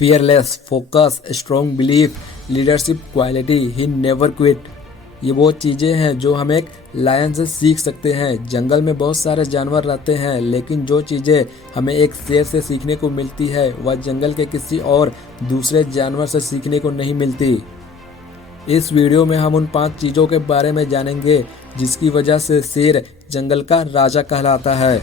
fearless, focus, strong belief, leadership quality, he never quit। ये वो चीज़ें हैं जो हम एक लायन से सीख सकते हैं। जंगल में बहुत सारे जानवर रहते हैं, लेकिन जो चीज़ें हमें एक शेर से सीखने को मिलती है वह जंगल के किसी और दूसरे जानवर से सीखने को नहीं मिलती। इस वीडियो में हम उन 5 चीज़ों के बारे में जानेंगे जिसकी वजह से शेर जंगल का राजा कहलाता है।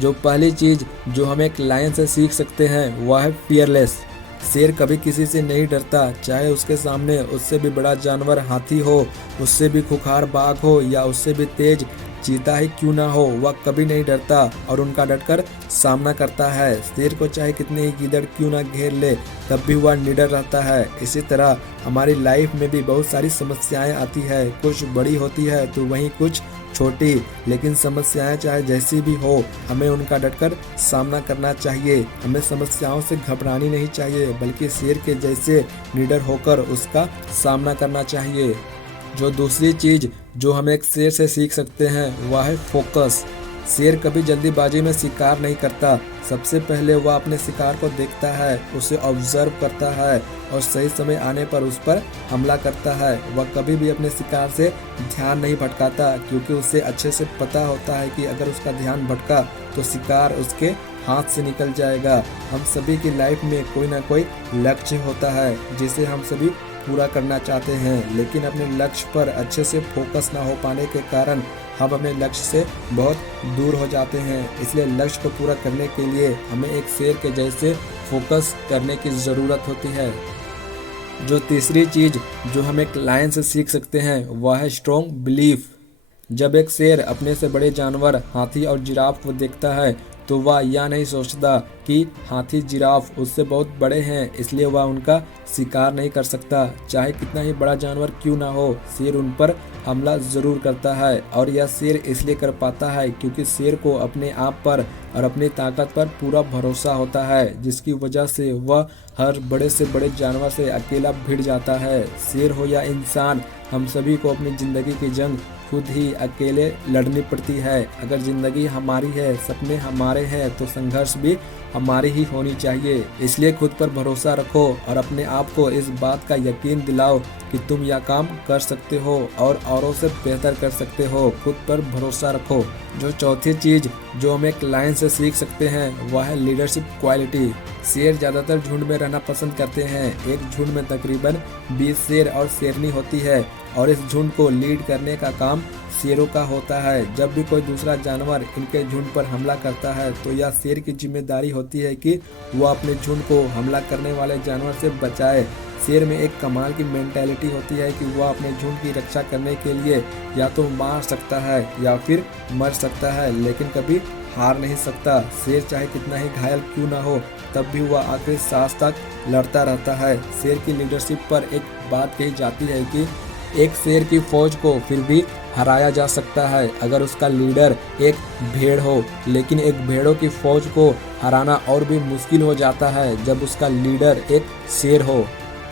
जो पहली चीज़ जो हम एक लायन से सीख सकते हैं वह है फियरलेस। शेर कभी किसी से नहीं डरता, चाहे उसके सामने उससे भी बड़ा जानवर हाथी हो, उससे भी खुखार बाघ हो या उससे भी तेज चीता ही क्यों ना हो, वह कभी नहीं डरता और उनका डटकर सामना करता है। शेर को चाहे कितने ही गीदड़ क्यों ना घेर ले, तब भी वह निडर रहता है। इसी तरह हमारी लाइफ में भी बहुत सारी समस्याएं आती है, कुछ बड़ी होती है तो वहीं कुछ छोटी, लेकिन समस्याएं चाहे जैसी भी हो हमें उनका डटकर सामना करना चाहिए। हमें समस्याओं से घबरानी नहीं चाहिए, बल्कि शेर के जैसे निडर होकर उसका सामना करना चाहिए। जो दूसरी चीज़ जो हम एक शेर से सीख सकते हैं वह है फोकस। शेर कभी जल्दीबाजी में शिकार नहीं करता। सबसे पहले वह अपने शिकार को देखता है, उसे ऑब्जर्व करता है और सही समय आने पर उस पर हमला करता है। वह कभी भी अपने शिकार से ध्यान नहीं भटकाता, क्योंकि उसे अच्छे से पता होता है कि अगर उसका ध्यान भटका तो शिकार उसके हाथ से निकल जाएगा। हम सभी की लाइफ में कोई ना कोई लक्ष्य होता है जिसे हम सभी पूरा करना चाहते हैं, लेकिन अपने लक्ष्य पर अच्छे से फोकस ना हो पाने के कारण हम अपने लक्ष्य से बहुत दूर हो जाते हैं। इसलिए लक्ष्य को पूरा करने के लिए हमें एक शेर के जैसे फोकस करने की ज़रूरत होती है। जो तीसरी चीज़ जो हम एक लायन से सीख सकते हैं वह है स्ट्रॉन्ग बिलीफ। जब एक शेर अपने से बड़े जानवर हाथी और जिराफ को देखता है तो वह यह नहीं सोचता कि हाथी जिराफ उससे बहुत बड़े हैं, इसलिए वह उनका शिकार नहीं कर सकता। चाहे कितना ही बड़ा जानवर क्यों ना हो, शेर उन पर हमला ज़रूर करता है। और यह शेर इसलिए कर पाता है क्योंकि शेर को अपने आप पर और अपनी ताकत पर पूरा भरोसा होता है, जिसकी वजह से वह हर बड़े से बड़े जानवर से अकेला भिड़ जाता है। शेर हो या इंसान, हम सभी को अपनी ज़िंदगी की जंग खुद ही अकेले लड़नी पड़ती है। अगर ज़िंदगी हमारी है, सपने हमारे हैं, तो संघर्ष भी हमारी ही होनी चाहिए। इसलिए खुद पर भरोसा रखो और अपने आप को इस बात का यकीन दिलाओ कि तुम यह काम कर सकते हो और औरों से बेहतर कर सकते हो। खुद पर भरोसा रखो। जो चौथी चीज़ जो हम एक लायन से सीख सकते हैं वह है लीडरशिप क्वालिटी। शेर ज़्यादातर झुंड में रहना पसंद करते हैं। एक झुंड में तकरीबन 20 शेर और शेरनी होती है और इस झुंड को लीड करने का काम शेरों का होता है। जब भी कोई दूसरा जानवर इनके झुंड पर हमला करता है तो यह शेर की जिम्मेदारी होती है कि वह अपने झुंड को हमला करने वाले जानवर से बचाए। शेर में एक कमाल की मेंटालिटी होती है कि वह अपने झुंड की रक्षा करने के लिए या तो मार सकता है या फिर मर सकता है, लेकिन कभी हार नहीं सकता। शेर चाहे कितना ही घायल क्यों ना हो, तब भी वह आखिरी सांस तक लड़ता रहता है। शेर की लीडरशिप पर एक बात कही जाती है कि एक शेर की फौज को फिर भी हराया जा सकता है अगर उसका लीडर एक भेड़ हो, लेकिन एक भेड़ों की फौज को हराना और भी मुश्किल हो जाता है जब उसका लीडर एक शेर हो।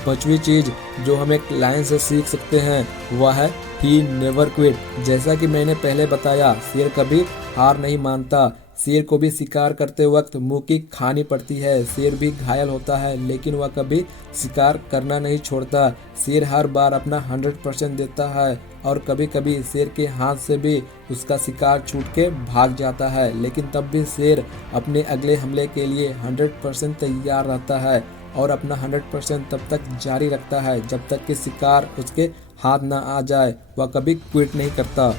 पांचवी चीज़ जो हम एक लायन से सीख सकते हैं वह है ही नेवर क्विट। जैसा कि मैंने पहले बताया, शेर कभी हार नहीं मानता। शेर को भी शिकार करते वक्त मुंह की खानी पड़ती है। शेर भी घायल होता है, लेकिन वह कभी शिकार करना नहीं छोड़ता। शेर हर बार अपना 100% देता है और कभी कभी शेर के हाथ से भी उसका शिकार छूट के भाग जाता है, लेकिन तब भी शेर अपने अगले हमले के लिए 100% तैयार रहता है और अपना 100% तब तक जारी रखता है जब तक कि शिकार उसके हाथ ना आ जाए। वह कभी क्विट नहीं करता।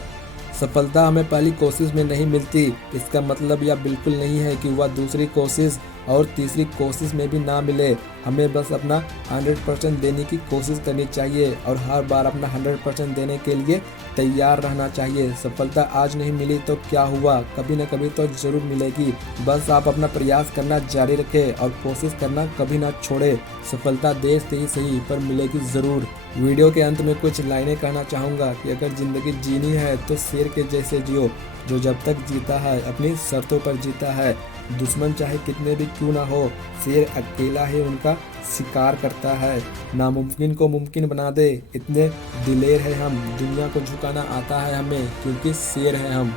सफलता हमें पहली कोशिश में नहीं मिलती, इसका मतलब यह बिल्कुल नहीं है कि वह दूसरी कोशिश और तीसरी कोशिश में भी ना मिले। हमें बस अपना 100% देने की कोशिश करनी चाहिए और हर बार अपना 100% देने के लिए तैयार रहना चाहिए। सफलता आज नहीं मिली तो क्या हुआ, कभी न कभी तो ज़रूर मिलेगी। बस आप अपना प्रयास करना जारी रखें और कोशिश करना कभी ना छोड़े। सफलता देर से ही सही पर मिलेगी ज़रूर। वीडियो के अंत में कुछ लाइनें कहना चाहूँगा कि अगर ज़िंदगी जीनी है तो शेर के जैसे जियो, जो जब तक जीता है अपनी शर्तों पर जीता है। दुश्मन चाहे कितने भी क्यों ना हो, शेर अकेला ही उनका शिकार करता है। नामुमकिन को मुमकिन बना दे, इतने दिलेर है हम। दुनिया को झुकाना आता है हमें, क्योंकि शेर है हम।